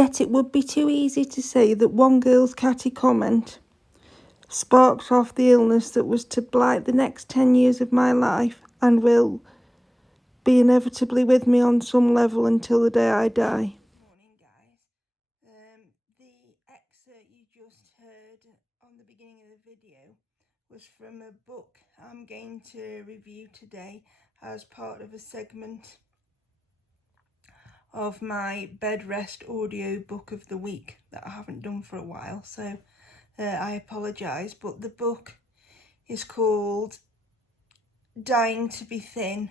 Yet it would be too easy to say that one girl's catty comment sparked off the illness that was to blight the next 10 years of my life and will be inevitably with me on some level until the day I die. Morning, guys. The excerpt you just heard on the beginning of the video was from a book I'm going to review today as part of a segment of my bed rest audio book of the week that I haven't done for a while, so I apologise, but the book is called Dying to be Thin,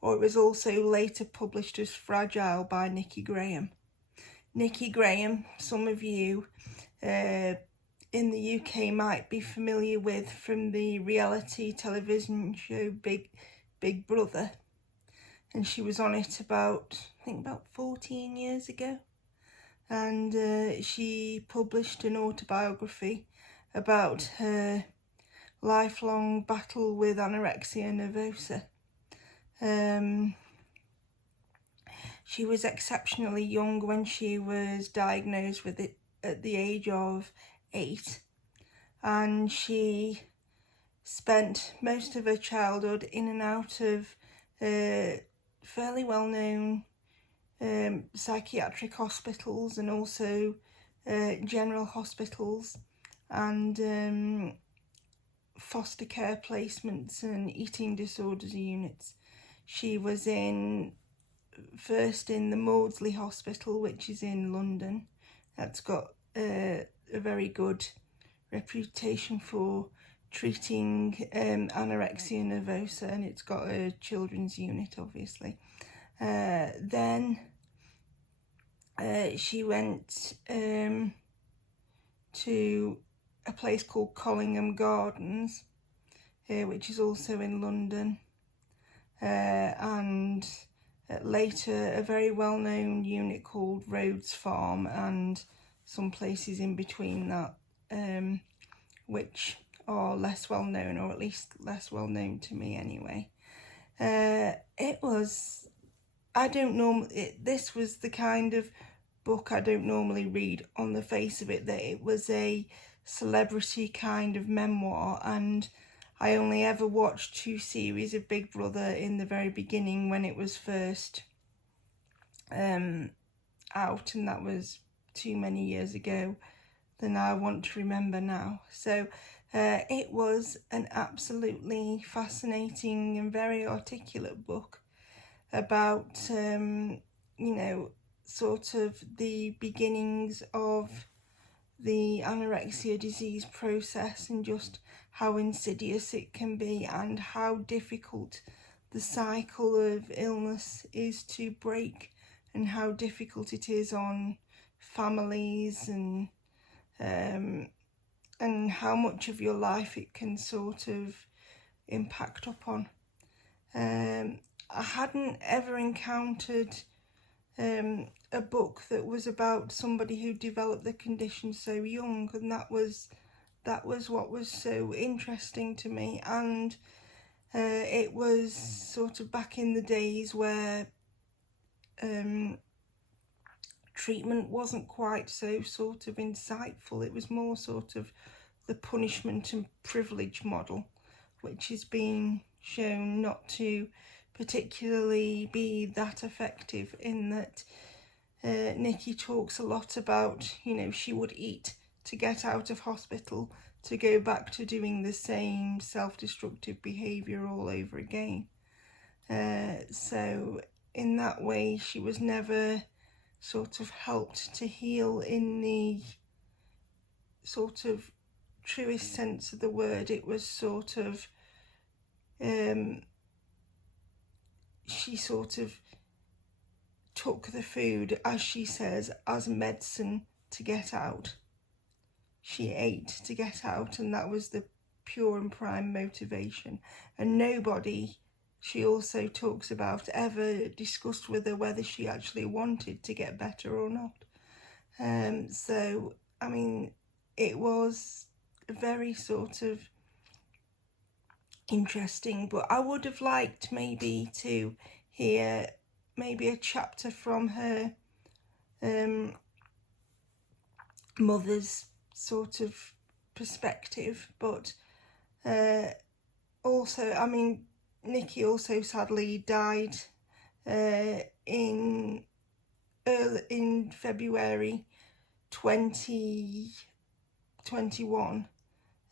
or it was also later published as Fragile by Nikki Grahame. Nikki Grahame, some of you in the UK might be familiar with from the reality television show Big Brother, and she was on it about 14 years ago, and she published an autobiography about her lifelong battle with anorexia nervosa. She was exceptionally young when she was diagnosed with it at the age of 8, and she spent most of her childhood in and out of fairly well-known psychiatric hospitals and also general hospitals and foster care placements and eating disorders units. She was first in the Maudsley Hospital, which is in London. That's got a very good reputation for treating anorexia nervosa, and it's got a children's unit, obviously. Then she went to a place called Collingham Gardens, which is also in London, and later a very well-known unit called Rhodes Farm, and some places in between that, which are less well known, or at least less well known to me anyway. This was the kind of book I don't normally read on the face of it, that it was a celebrity kind of memoir, and I only ever watched 2 series of Big Brother in the very beginning when it was first out, and that was too many years ago than I want to remember now. So it was an absolutely fascinating and very articulate book about sort of the beginnings of the anorexia disease process, and just how insidious it can be and how difficult the cycle of illness is to break, and how difficult it is on families, and how much of your life it can sort of impact upon. I hadn't ever encountered a book that was about somebody who developed the condition so young, and that was what was so interesting to me. And it was sort of back in the days where treatment wasn't quite so sort of insightful. It was more sort of the punishment and privilege model, which is being shown not to particularly be that effective, in that Nikki talks a lot about, she would eat to get out of hospital, to go back to doing the same self-destructive behaviour all over again. So in that way, she was never sort of helped to heal in the sort of truest sense of the word. It was sort of, she sort of took the food, as she says, as medicine to get out. She ate to get out, and that was the pure and prime motivation. And nobody, she also talks about, ever discussed with her whether she actually wanted to get better or not. So, I mean, it was very sort of interesting, but I would have liked maybe to hear maybe a chapter from her mother's sort of perspective. But also, I mean, Nikki also sadly died in February 2021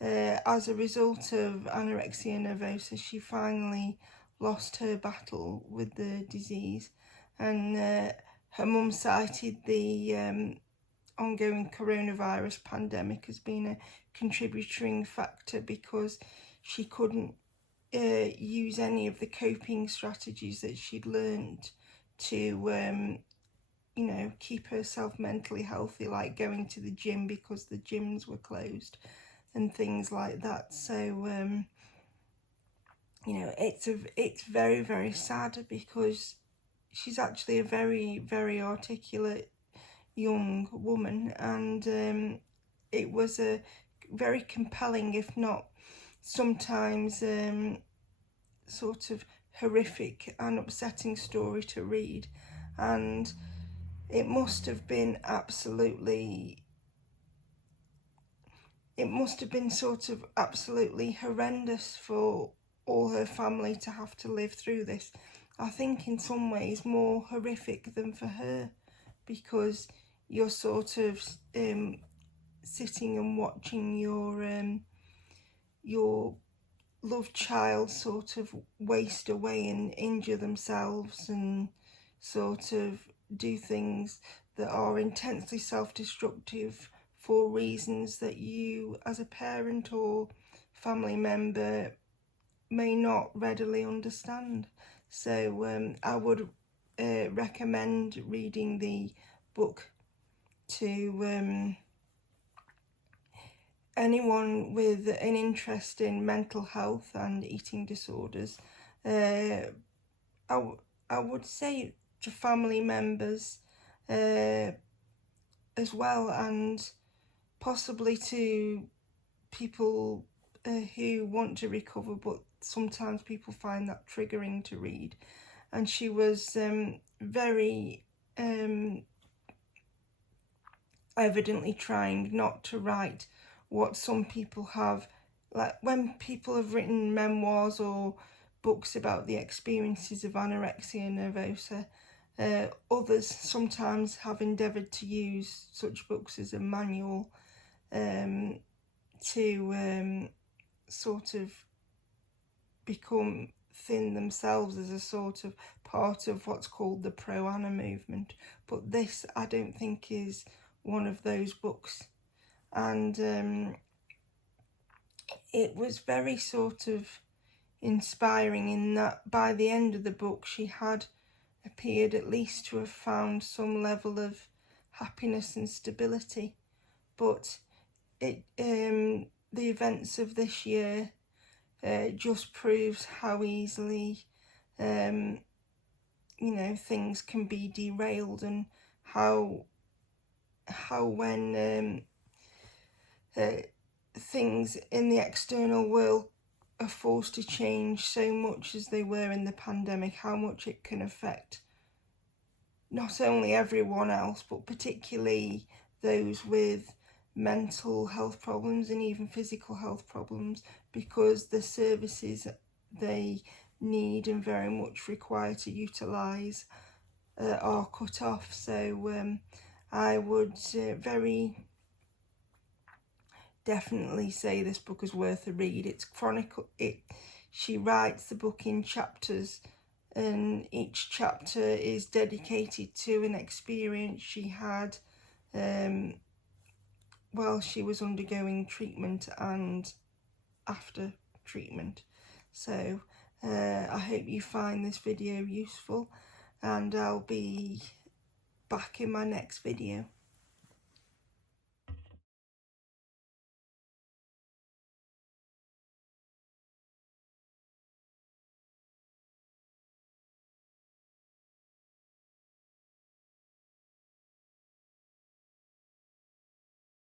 as a result of anorexia nervosa. She finally lost her battle with the disease, and her mum cited the ongoing coronavirus pandemic as being a contributing factor, because she couldn't use any of the coping strategies that she'd learned to you know, keep herself mentally healthy, like going to the gym because the gyms were closed and things like that. So you know, it's very, very sad, because she's actually a very, very articulate young woman, and it was a very compelling, if not sometimes sort of horrific and upsetting story to read. And it must have been sort of absolutely horrendous for all her family to have to live through this. I think in some ways more horrific than for her, because you're sort of sitting and watching your loved child sort of waste away and injure themselves and sort of do things that are intensely self-destructive for reasons that you as a parent or family member may not readily understand. So I would recommend reading the book to anyone with an interest in mental health and eating disorders. I would say to family members as well, and possibly to people who want to recover, but sometimes people find that triggering to read. And she was very evidently trying not to write what some people have, like when people have written memoirs or books about the experiences of anorexia nervosa, others sometimes have endeavoured to use such books as a manual to sort of become thin themselves as a sort of part of what's called the pro-Ana movement. But this, I don't think, is one of those books. And it was very sort of inspiring in that by the end of the book she had appeared at least to have found some level of happiness and stability. But the events of this year just proves how easily you know, things can be derailed, and how when things in the external world are forced to change so much as they were in the pandemic, how much it can affect not only everyone else, but particularly those with mental health problems and even physical health problems, because the services they need and very much require to utilise are cut off. So I would very definitely say this book is worth a read. It's she writes the book in chapters, and each chapter is dedicated to an experience she had while she was undergoing treatment and after treatment. So I hope you find this video useful, and I'll be back in my next video.